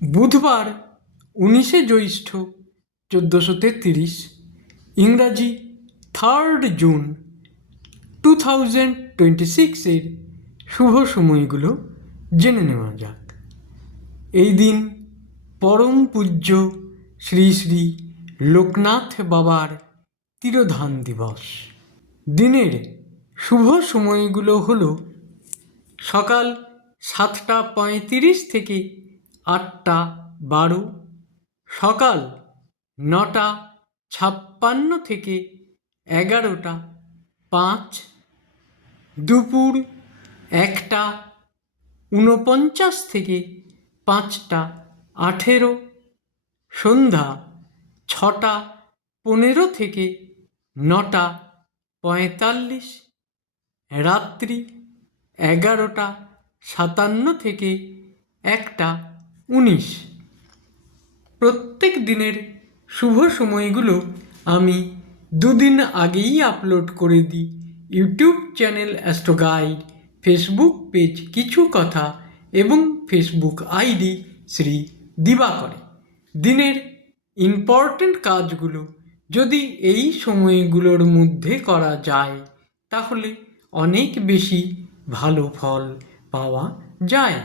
বুধবার 19শে জ্যৈষ্ঠ 1433, ইংরাজি 3rd জুন 2026 শুভ সময়গুলো জেনে নেওয়া যাক। এই দিন পরম পূজ্য শ্রী শ্রী লোকনাথ বাবার তিরোধান দিবস। দিনের শুভ সময়গুলো হলো সকাল 7:35 থেকে 8:12, সকাল 9:56 থেকে 11:05, দুপুর 1:49 থেকে 5:18, সন্ধ্যা 6:15 থেকে 9:45, রাত্রি 11:57 থেকে 1:19। প্রত্যেক দিনের শুভ সময়গুলো আমি দুদিন আগেই আপলোড করে দিই YouTube channel astro guide, Facebook page কিছু কথা এবং ফেসবুক আইডি শ্রী দিবাকরে। দিনের ইম্পর্ট্যান্ট কাজগুলো যদি এই সময়গুলোর মধ্যে করা যায় তাহলে অনেক বেশি ভালো ফল পাওয়া যায়।